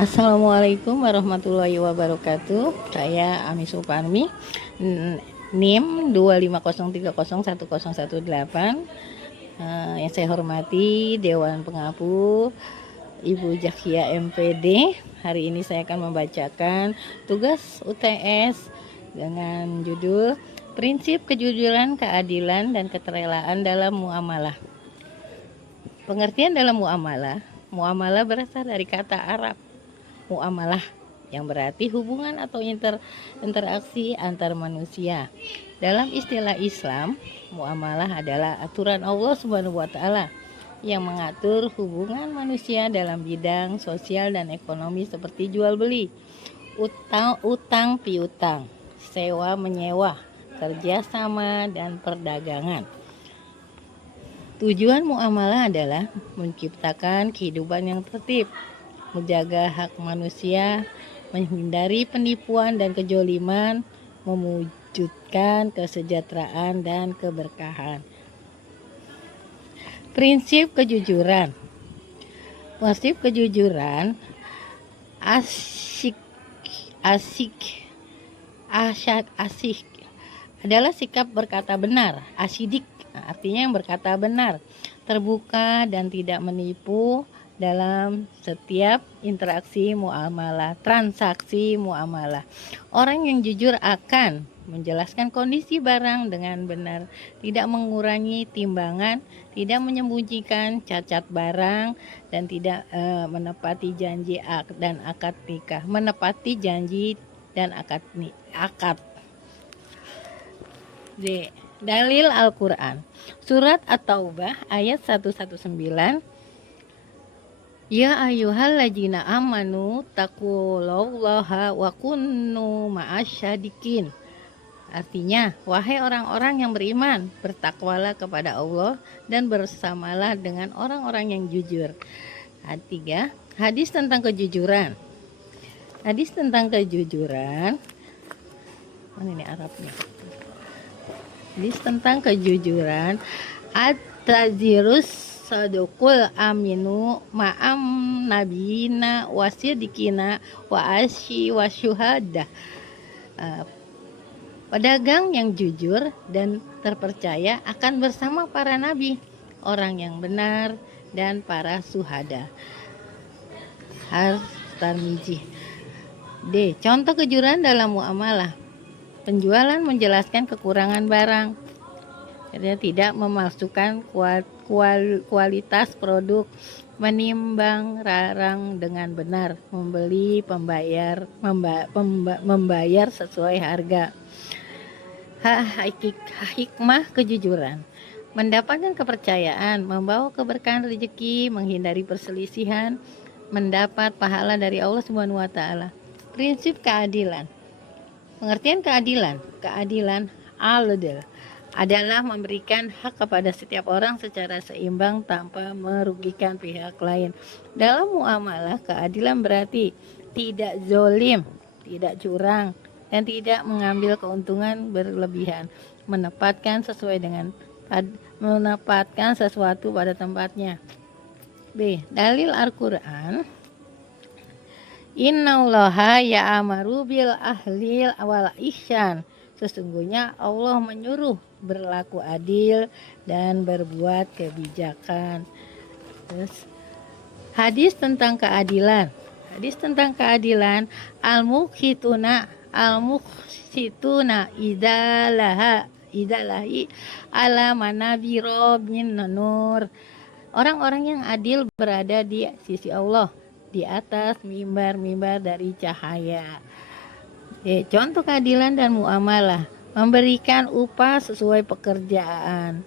Assalamualaikum warahmatullahi wabarakatuh. Saya Ami Suparmi, NIM 250301018. Yang saya hormati Dewan Pengapu Ibu Jakia MPD. Hari ini saya akan membacakan tugas UTS dengan judul Prinsip Kejujuran, Keadilan, dan Kerelaan dalam Muamalah. Pengertian dalam muamalah. Muamalah berasal dari kata Arab muamalah yang berarti hubungan atau interaksi antar manusia. Dalam istilah Islam, muamalah adalah aturan Allah Subhanahu wa taala yang mengatur hubungan manusia dalam bidang sosial dan ekonomi seperti jual beli, utang piutang, sewa menyewa, kerjasama, dan perdagangan. Tujuan muamalah adalah menciptakan kehidupan yang tertib, menjaga hak manusia, menghindari penipuan dan kejoliman, mewujudkan kesejahteraan dan keberkahan. Prinsip kejujuran. Prinsip kejujuran asik adalah sikap berkata benar. Asidik artinya yang berkata benar, terbuka dan tidak menipu dalam setiap interaksi muamalah, transaksi muamalah. Orang yang jujur akan menjelaskan kondisi barang dengan benar, tidak mengurangi timbangan, tidak menyembunyikan cacat barang, dan tidak menepati janji dan akad nikah. Menepati janji dan akad. D. Dalil Al-Quran. Surat At-Taubah ayat 119. Ya ayyuhalladzina amanu taqullaha wa kunnu ma'asyadiqin. Artinya, wahai orang-orang yang beriman, bertakwalah kepada Allah dan bersamalah dengan orang-orang yang jujur. Ketiga, hadis tentang kejujuran. Hadis tentang kejujuran. Mana ini Arabnya? Hadis tentang kejujuran. At-tazirus sadukul aminu ma'am nabiyina wasidikina wa asyi wa syuhada. Pedagang yang jujur dan terpercaya akan bersama para nabi, orang yang benar, dan para suhada. Tirmizi. D. Contoh kejujuran dalam muamalah. Penjualan menjelaskan kekurangan barang, tidak memalsukan kualitas produk, menimbang barang dengan benar, membayar sesuai harga. Hikmah kejujuran. Mendapatkan kepercayaan, membawa keberkahan rezeki, menghindari perselisihan, mendapat pahala dari Allah Subhanahu wa taala. Prinsip keadilan. Pengertian keadilan adil adalah memberikan hak kepada setiap orang secara seimbang tanpa merugikan pihak lain. Dalam muamalah, keadilan berarti tidak zolim, tidak curang, dan tidak mengambil keuntungan berlebihan, menempatkan sesuatu pada tempatnya. B. Dalil Al-Quran. Innallaha ya'amaru bil ahlil wal ihsan. Sesungguhnya Allah menyuruh berlaku adil dan berbuat kebijakan. Terus, hadis tentang keadilan. Hadis tentang keadilan. Al-muqsituna idalahi ala manabiro bin nur. Orang-orang yang adil berada di sisi Allah, di atas mimbar-mimbar dari cahaya. Contoh keadilan dan muamalah. Memberikan upah sesuai pekerjaan,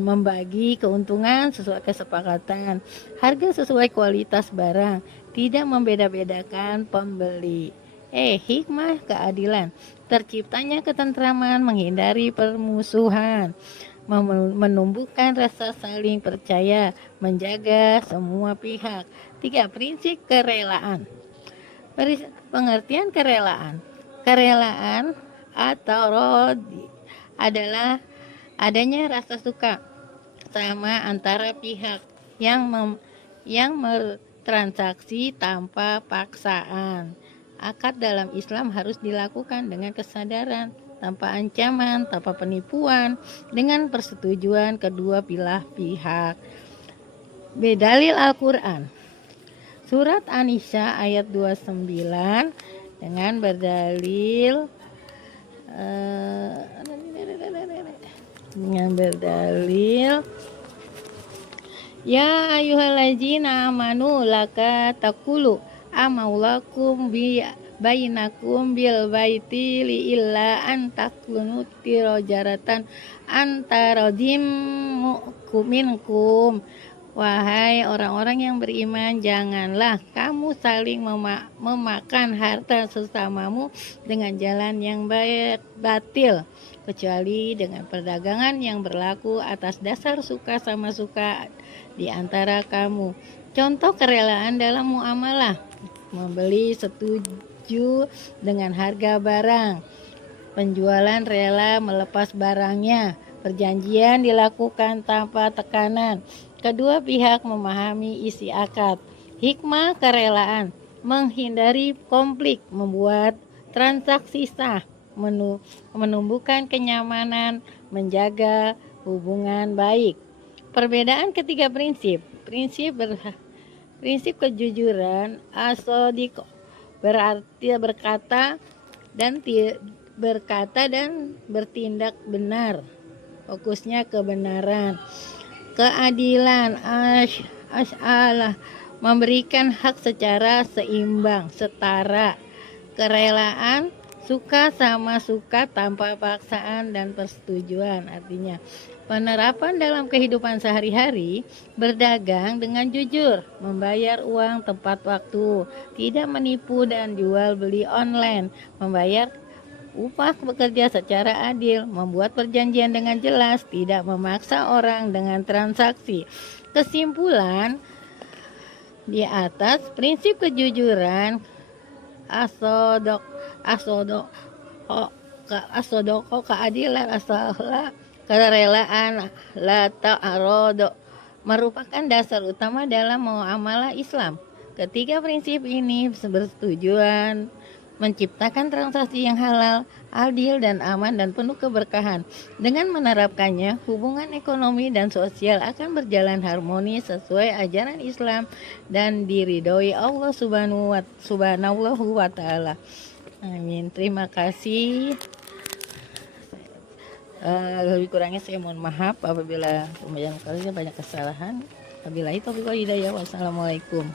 membagi keuntungan sesuai kesepakatan, harga sesuai kualitas barang, tidak membeda-bedakan pembeli. Hikmah keadilan. Terciptanya ketentraman, menghindari permusuhan, menumbuhkan rasa saling percaya, menjaga semua pihak. 3. Prinsip kerelaan. Pengertian kerelaan. Kerelaan atau rodi adalah adanya rasa suka sama antara pihak yang transaksi tanpa paksaan. Akad dalam Islam harus dilakukan dengan kesadaran, tanpa ancaman, tanpa penipuan, dengan persetujuan kedua belah pihak. Bedalil Al-Quran, Surat An-Nisa ayat 29 dengan berdalil ya ayyuhallazina amanu laka taqulu amaulakum bi bainakum bil baiti li illa an takunu tirojaratan antaradim minkum. Wahai orang-orang yang beriman, janganlah kamu saling memakan harta sesamamu dengan jalan yang batil, kecuali dengan perdagangan yang berlaku atas dasar suka sama suka di antara kamu. Contoh kerelaan dalam muamalah: membeli setuju dengan harga barang, penjualan rela melepas barangnya, perjanjian dilakukan tanpa tekanan, kedua pihak memahami isi akad. Hikmah kerelaan: menghindari konflik, membuat transaksi sah, menumbuhkan kenyamanan, menjaga hubungan baik. Perbedaan ketiga prinsip. Prinsip kejujuran, as-shadiq, berarti berkata dan bertindak benar, fokusnya kebenaran. Keadilan, as'alah, memberikan hak secara seimbang, setara. Kerelaan, suka sama suka tanpa paksaan dan persetujuan. Artinya penerapan dalam kehidupan sehari-hari: berdagang dengan jujur, membayar uang tepat waktu, tidak menipu dan jual beli online, membayar upah bekerja secara adil, membuat perjanjian dengan jelas, tidak memaksa orang dengan transaksi. Kesimpulan di atas, prinsip kejujuran, asodok, keadilan, asalah, kerelaan, la ta'arodo, merupakan dasar utama dalam muamalah Islam. Ketiga prinsip ini bertujuan menciptakan transaksi yang halal, adil dan aman dan penuh keberkahan. Dengan menerapkannya, hubungan ekonomi dan sosial akan berjalan harmonis sesuai ajaran Islam dan diridhoi Allah Subhanahu wa ta'ala. Amin. Terima kasih. Lebih kurangnya saya mohon maaf apabila pembayaran kalian banyak kesalahan. Wabillahi taufiq wal hidayah. Wassalamualaikum.